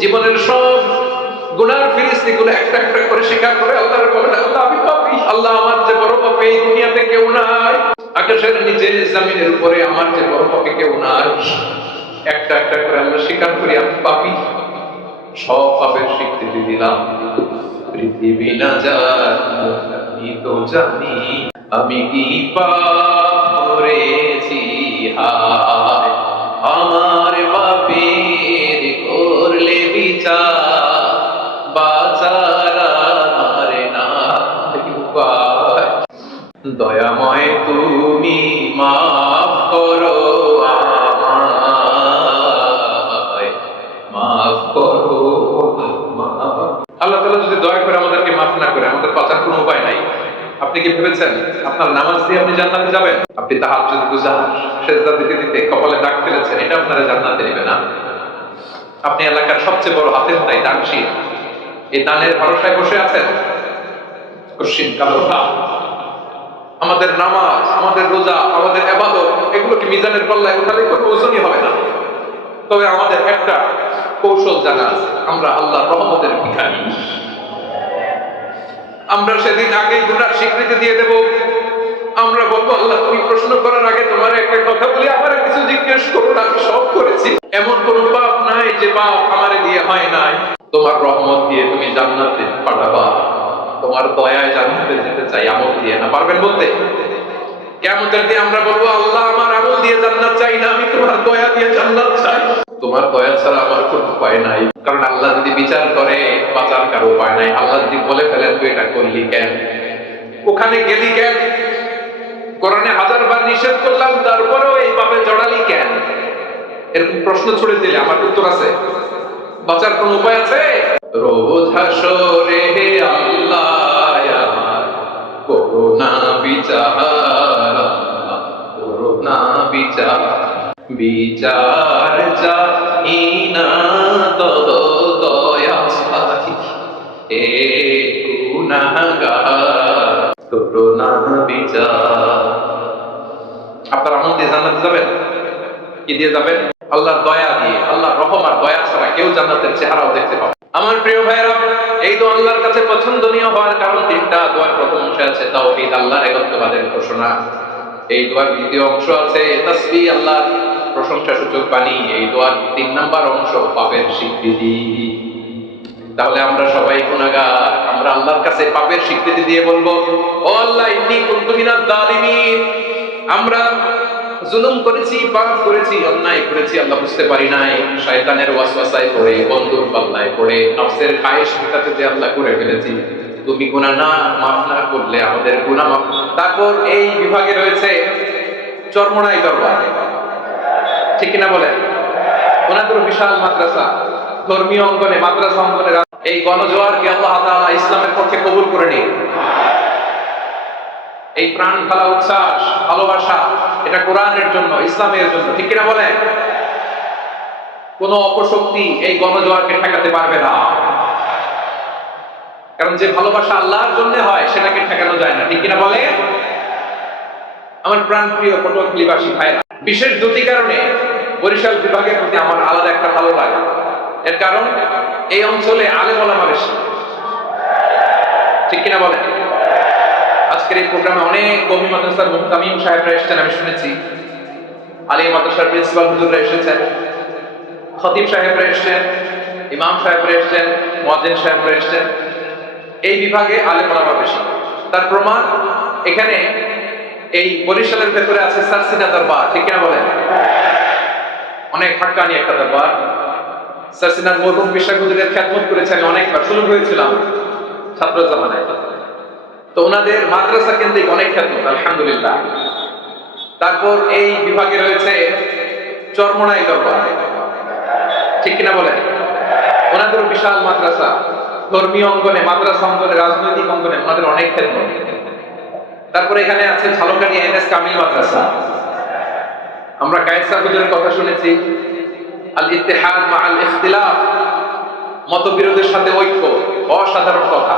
জীবনের সব গুনার ফিরিস্তিগুলো একটা একটা করে স্বীকার করে আল্লাহর বলেন, আল্লাহ আমি পাপী, আল্লাহ আমার যে বড় পাপী এই দুনিয়াতে কেউ নাই, আকাশের নিচে জমিনের উপরে আমার যে বড় পাপী কেউ নাই। একটা একটা করে আমরা স্বীকার করি আমি পাপী, সব পাপের স্বীকৃতি দিলাম। পৃথিবী না জানি তো জানি আমি কি পাপ করেছি, হায় আমার পাপের করলে বিচার, বাঁচার আমার না উপায়। দয়াময় তুমি মাফ করো আমায়, মাফ করো। আল্লাহ তাআলা যদি দয়া করে আমাদেরকে মাফ না করে, আমাদের বাঁচার কোনো উপায় নাই। আপনি কি ভেবেছেন আপনার নামাজ দিয়ে আপনি জান্নাতে যাবেন? আপনি তাহাজ্জুদ গুজার, সিজদা দিতে দিতে কপালে দাগ ফেলেছেন, এটা আপনারা জান্নাতে নেবে না। আপনি এলাকার সবচেয়ে বড় হাতের তাই দানশীল, এই দানের ভরসায় বসে আছেন, কশিন কালোটা। আমাদের নামাজ, আমাদের রোজা, আমাদের ইবাদত, এগুলো কি মিজানের পাল্লায় ওঠালে কোনো ওজনই হবে না। তবে আমাদের একটা কৌশল জানা আছে, আমরা আল্লাহর রহমতের ভিখারি। আমরা সেদিন আগে গুনার স্বীকৃতি দিয়ে দেব। আমরা বলবো, আল্লাহ তুমি প্রশ্ন করার আগে তোমার একটা কথা বলি, আমার কিছু জিজ্ঞেস করুন, আমি সব করেছি। এমন কোন পাপ নাই যে পাপ আমারে দিয়ে হয় নাই। তোমার রহমত দিয়ে তুমি জান্নাতে পাঠাবা, তোমার দয়ায় জান্নাতে যেতে চাই, আমল দিয়ে না। পারবেন বলতে? কিয়ামতের দিন আমরা বলবো, আল্লাহ আমার আমল দিয়ে জান্নাত চাই না, আমি তোমার দয়া দিয়ে জান্নাত চাই। তোমার দয়া ছাড়া আমার কোনো উপায় নাই। কারণ আল্লাহ যদি বিচার করে, বাঁচার কারো উপায় নাই। আল্লাহ যদি বলে ফেলেন তুই এটা করলি কেন, ওখানে গেলি কেন, কোরআনে 1000 বার নিষেধ করলাম তারপরেও এই পাপে জড়ালি কেন, এরকম প্রশ্ন ছুড়ে দিলে আমার উত্তর আছে? বাঁচার কোন উপায় আছে? রোজ হাসরে হে আল্লাহ আমার করুণা বিচার, করুণা বিচার, বিচার চাই না তদ দয়া চাই, হে গুনাহগার করুণা বিচার। আপনার আমল দিয়ে জান্নাতে যাবেন? কি দিয়ে যাবেন? আল্লাহর দয়া দিয়ে। আল্লাহর রহম আর দয়া ছাড়া কেউ জান্নাতের চেহারাও দেখতে পাবে। আমার প্রিয় ভাইরা, এই দোয়া আল্লাহর কাছে পছন্দনীয় হওয়ার কারণ তিনটা। দোয়ার প্রথম অংশে আছে তাওহীদ, আল্লাহর একত্ববাদের ঘোষণা। এই দোয়ার দ্বিতীয় অংশ আছে তাসবিহ, আল্লাহর প্রশংসা সূচক বাণী। এই দোয়ার 3 নাম্বার অংশ পাপের স্বীকৃতি। তাহলে আমরা সবাই গুনাহগার, আমরা আল্লাহর কাছে পাপের স্বীকৃতি দিয়ে বলবো, ও আল্লাহ ইন্নী কুনতু মিনাজ জালিমিন, আমরা জুলুম করেছি, পাপ করেছি, অন্যায় করেছি, আল্লাহ বুঝতে পারি নাই, শয়তানের ওয়াসওয়াসায় পড়ে, বন্ধুর পাল্লায় পড়ে, নফসের খায়েশ মেটাতে যে আল্লাহ করে ফেলেছি। তুমি গুনাহ না মাফ না করলে আমাদের গুনাহ মাফ। তারপর এই বিভাগে রয়েছে চরমোনাই দরবার, ঠিক কিনা বলেন? ওনাদের বিশাল মাদ্রাসা, ধর্মীয় অঙ্গনে, মাদ্রাসা অঙ্গনে এই গণজোয়ারকে আল্লাহ তাআলা ইসলামের পক্ষে কবুল করে নিন। এই প্রাণ ঢালা উচ্ছ্বাস, ভালোবাসা, এটা কোরআনের জন্য, ইসলামের জন্য, ঠিক কিনা বলেন? কোন অপশক্তি এই গণজোয়ারকে ঠেকাতে পারবে না। কারণ যে ভালোবাসা আল্লাহর জন্য হয় সেটাকে ঠেকানো যায় না, ঠিক কিনা বলে? আমার প্রাণ প্রিয় পটুয়াখালীবাসী ভাইরা, বিশেষ দুটি কারণে বরিশাল বিভাগের প্রতি আমার আলাদা একটা ভালো লাগে। এর কারণ এই অঞ্চলে আলেম ওলামা বেশি, ঠিক কিনা বলেন? আজকের এই প্রোগ্রামে অনেক কওমি মাদ্রাসার মুহতামিম সাহেবরা এসেছেন, আমি শুনেছি। আলিয়া মাদ্রাসার প্রিন্সিপাল হুজুররা এসেছেন, খতিব সাহেবরা এসেছেন, ইমাম সাহেবরা এসেছেন, মুয়াজ্জিন সাহেবরা এসেছেন। এই বিভাগে আলেম ওলামা বেশি। তার প্রমাণ এখানে এই বরিশালের ভেতরে আছে সারসিনা দরবার, ঠিক কিনা বলেন? অনেক হাক্কানি একটা দরবার। সারসিনার মরহুম বিশ্বাস হুজুরের খেদমত করেছে, আমি অনেকবার সুলভ হয়েছিলাম ছাত্র জামানায়। তো ওনাদের মাদ্রাসা কেন্দ্রিক অনেক খেদমত, আলহামদুলিল্লাহ। তারপর এই বিভাগে রয়েছে চরমোনাই দরবার, ঠিক কিনা বলেন? ওনাদের বিশাল মাদ্রাসা, ধর্মীয় অঙ্গনে, মাদ্রাসা অঙ্গনে, রাজনৈতিক অঙ্গনে ওনাদের অনেক খেদমত। তারপর এখানে আছে ঝালকাঠি এনএস কামিল মাদ্রাসা। আমরা কায়েসার হুজুরের কথা শুনেছি, আল ইত্তেহাদ মা আল ইখতিলাফ, মতবিরোধের সাথে ঐক্য, অসাধারণ কথা।